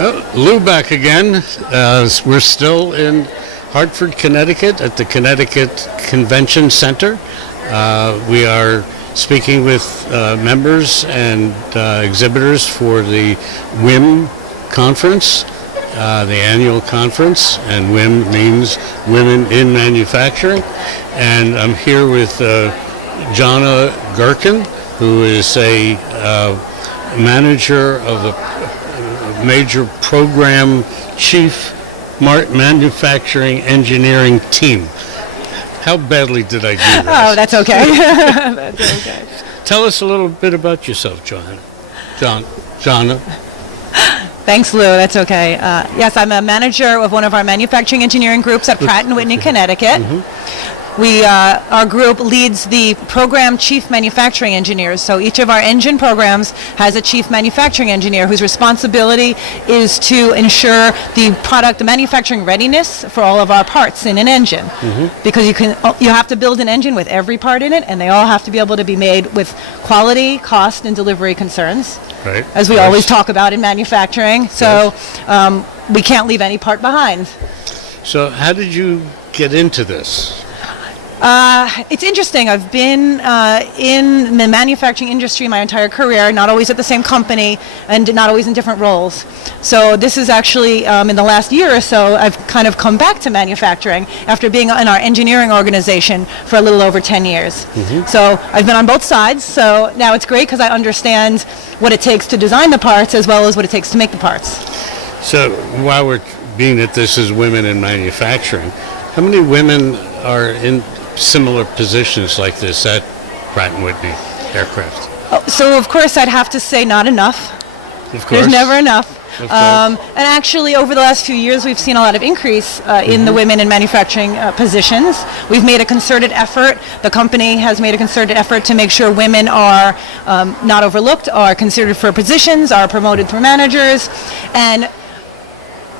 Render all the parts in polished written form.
Lou back again. We're still in Hartford, Connecticut at the Connecticut Convention Center. We are speaking with members and exhibitors for the WIM conference, the annual conference, and WIM means Women in Manufacturing. And I'm here with Jonna Gerken, who is a manager of a major program chief manufacturing engineering team. How badly did I do this? Oh, that's okay. That's okay. Tell us a little bit about yourself, Jonna. Thanks, Lou. That's okay. Yes, I'm a manager of one of our manufacturing engineering groups at Pratt & Whitney, Connecticut. Mm-hmm. Our group leads the program chief manufacturing engineers. So each of our engine programs has a chief manufacturing engineer whose responsibility is to ensure the manufacturing readiness for all of our parts in an engine. Mm-hmm. Because you have to build an engine with every part in it, and they all have to be able to be made with quality, cost, and delivery concerns. Right. As we always talk about in manufacturing. So we can't leave any part behind. So how did you get into this? It's interesting. I've been in the manufacturing industry my entire career, not always at the same company and not always in different roles. So this is actually, in the last year or so, I've kind of come back to manufacturing after being in our engineering organization for a little over 10 years. Mm-hmm. So I've been on both sides, so now it's great because I understand what it takes to design the parts as well as what it takes to make the parts. So while we're being that this is women in manufacturing, how many women are in similar positions like this at Pratt & Whitney Aircraft? So of course I'd have to say not enough. Of course. There's never enough. And actually over the last few years we've seen a lot of increase in the women in manufacturing positions. We've made a concerted effort. The company has made a concerted effort to make sure women are not overlooked, are considered for positions, are promoted through managers. And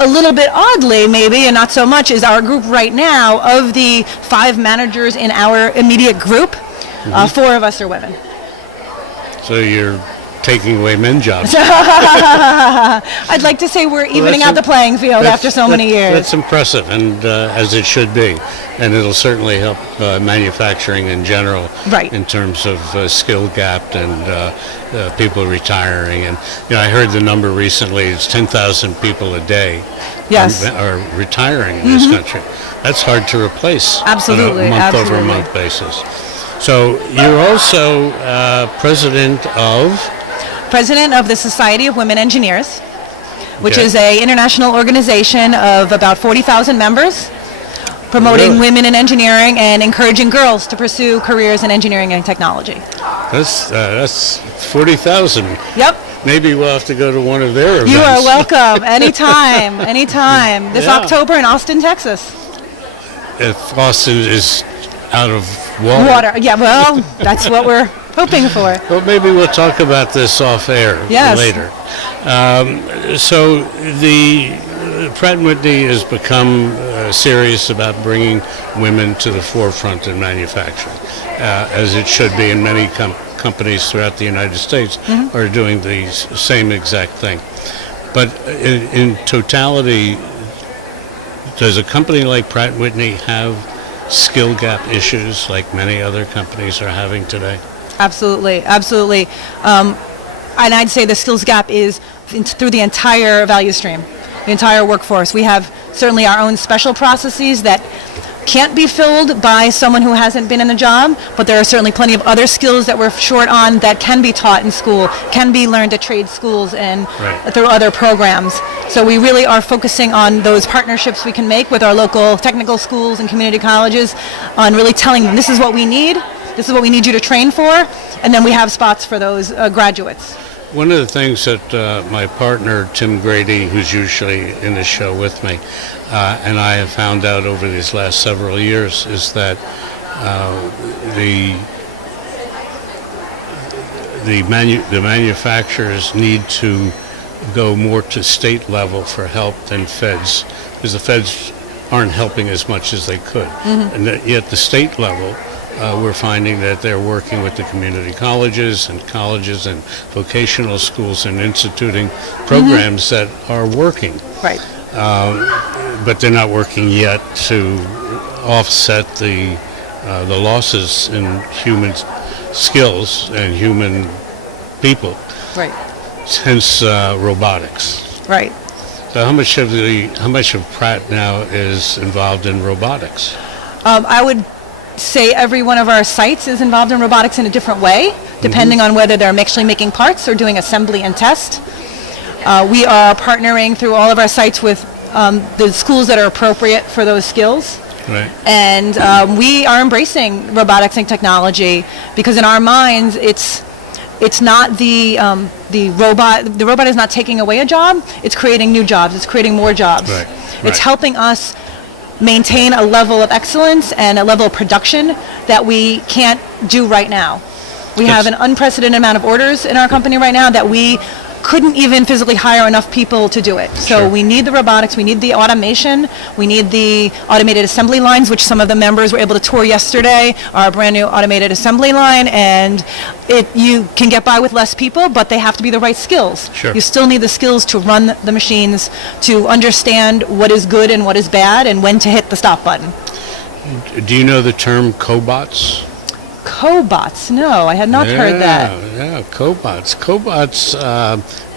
a little bit oddly, maybe, and not so much, is our group right now, of the 5 managers in our immediate group, 4 of us are women. So you're taking away men's jobs. I'd like to say we're evening out the playing field after so many years. That's impressive, and as it should be. And it'll certainly help manufacturing in general, right, in terms of skill gap and people retiring. And I heard the number recently, it's 10,000 people a day are retiring in this country. That's hard to replace. Absolutely. On a month-over-month basis. So you're also president of the Society of Women Engineers, which is an international organization of about 40,000 members, promoting women in engineering and encouraging girls to pursue careers in engineering and technology. That's 40,000. Yep. Maybe we'll have to go to one of their events. You are welcome. Anytime. Anytime. This October in Austin, Texas. If Austin is out of water. Yeah, well, that's what we're hoping for. Well, maybe we'll talk about this off air later. So the Pratt & Whitney has become serious about bringing women to the forefront in manufacturing, as it should be, and many companies throughout the United States are doing the same exact thing. But in totality, does a company like Pratt & Whitney have skill gap issues like many other companies are having today? Absolutely, absolutely. And I'd say the skills gap is through the entire value stream, the entire workforce. We have certainly our own special processes that can't be filled by someone who hasn't been in the job, but there are certainly plenty of other skills that we're short on that can be taught in school, can be learned at trade schools and through other programs. So we really are focusing on those partnerships we can make with our local technical schools and community colleges on really telling them this is what we need, this is what we need you to train for, and then we have spots for those graduates. One of the things that my partner, Tim Grady, who's usually in the show with me, and I have found out over these last several years is that the manufacturers need to go more to state level for help than feds, because the feds aren't helping as much as they could. And that yet the state level we're finding that they're working with the community colleges and vocational schools and instituting programs that are working. Right. But they're not working yet to offset the losses in human skills and human people. Right. Hence robotics. Right. So how much of Pratt now is involved in robotics? I would say every one of our sites is involved in robotics in a different way, depending on whether they're actually making parts or doing assembly and test. We are partnering through all of our sites with the schools that are appropriate for those skills. Right. And we are embracing robotics and technology because in our minds it's not the robot. The robot is not taking away a job. It's creating new jobs. It's creating more jobs. Right. It's helping us maintain a level of excellence and a level of production that we can't do right now. We have an unprecedented amount of orders in our company right now that we couldn't even physically hire enough people to do it. So Sure. we need the robotics, we need the automation, we need the automated assembly lines, which some of the members were able to tour yesterday, our brand new automated assembly line, and you can get by with less people, but they have to be the right skills. Sure. You still need the skills to run the machines, to understand what is good and what is bad, and when to hit the stop button. Do you know the term cobots? Cobots? No, I had not heard that. Yeah, cobots. Cobots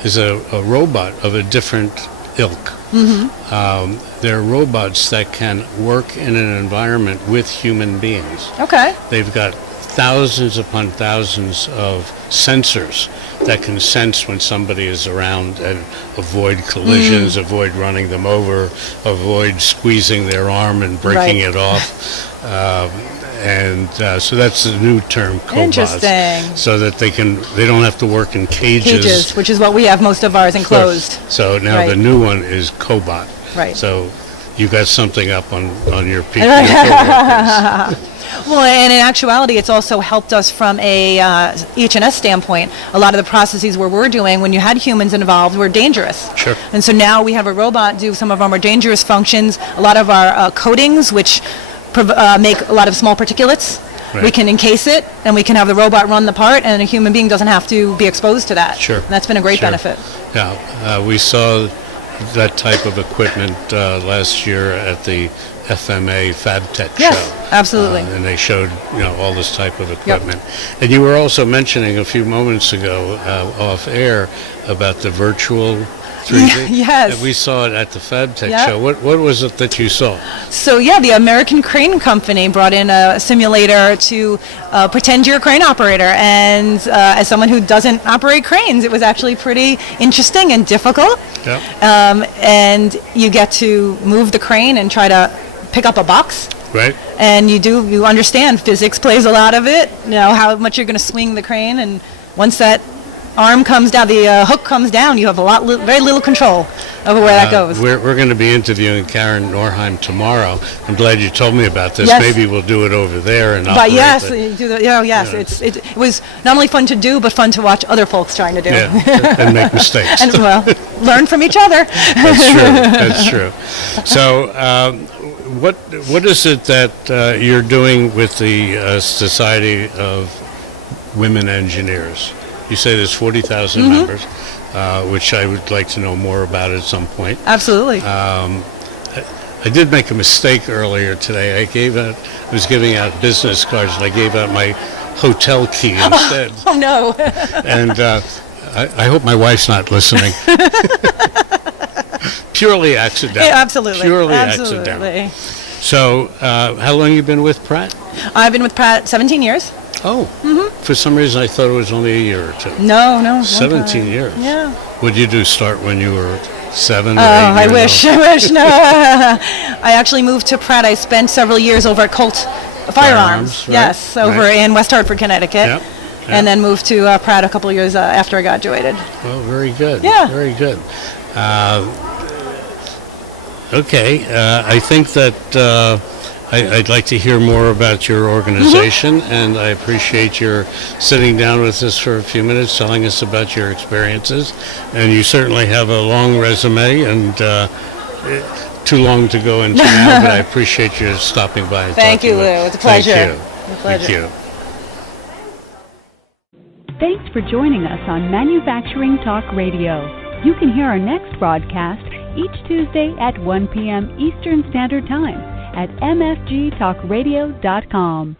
is a robot of a different ilk. They're robots that can work in an environment with human beings. Okay. They've got thousands upon thousands of sensors that can sense when somebody is around and avoid collisions, avoid running them over, avoid squeezing their arm and breaking Right. it off. So that's the new term, cobots. Interesting. So that they don't have to work in Cages, which is what we have most of ours enclosed. So now Right. the new one is cobot. Right. So you got something up on your people. your coworkers. Well, and in actuality, it's also helped us from a H&S standpoint. A lot of the processes where we're doing, when you had humans involved, were dangerous. Sure. And so now we have a robot do some of our more dangerous functions. A lot of our coatings, which make a lot of small particulates. Right. We can encase it, and we can have the robot run the part, and a human being doesn't have to be exposed to that. Sure. And that's been a great Sure. benefit. Yeah, we saw that type of equipment last year at the FMA Fab Tech Yes, show. absolutely. And they showed, all this type of equipment. And you were also mentioning a few moments ago off air about the virtual 3D. Yes. And we saw it at the Fab Tech Yep. show. What was it that you saw? So yeah, the American Crane Company brought in a simulator to pretend you're a crane operator. And as someone who doesn't operate cranes, it was actually pretty interesting and difficult. Yeah. And you get to move the crane and try to pick up a box. Right? And you understand physics plays a lot of it, how much you're going to swing the crane. And once that arm comes down, the hook comes down, you have very little control over where that goes. We're going to be interviewing Karen Norheim tomorrow. I'm glad you told me about this. Yes. Maybe we'll do it over there and But operate yes, it. it was not only fun to do, but fun to watch other folks trying to do. Yeah, and make mistakes. And well, learn from each other. That's true. So, what is it that you're doing with the Society of Women Engineers? You say there's 40,000 members, which I would like to know more about at some point. Absolutely. I did make a mistake earlier today. I was giving out business cards, and I gave out my hotel key instead. Oh no. And I hope my wife's not listening. Purely accidental. Yeah, absolutely. Purely Absolutely. accidental. So, how long have you been with Pratt? I've been with Pratt 17 years. Oh, for some reason I thought it was only a year or two. No. 17 years. Yeah. What did you do, start when you were 7 or 8 I years wish. old? I wish. No. I actually moved to Pratt. I spent several years over at Colt Firearms. Right, Yes, over right. in West Hartford, Connecticut. Yep, And then moved to Pratt a couple of years after I graduated. Oh, very good. Yeah. Very good. Okay. I think that I'd like to hear more about your organization, and I appreciate your sitting down with us for a few minutes, telling us about your experiences. And you certainly have a long resume, and too long to go into now, but I appreciate you stopping by and Thank talking you, with- Lou. It's a pleasure. Thank you. My pleasure. Thank you. Thanks for joining us on Manufacturing Talk Radio. You can hear our next broadcast each Tuesday at 1 p.m. Eastern Standard Time at mfgtalkradio.com.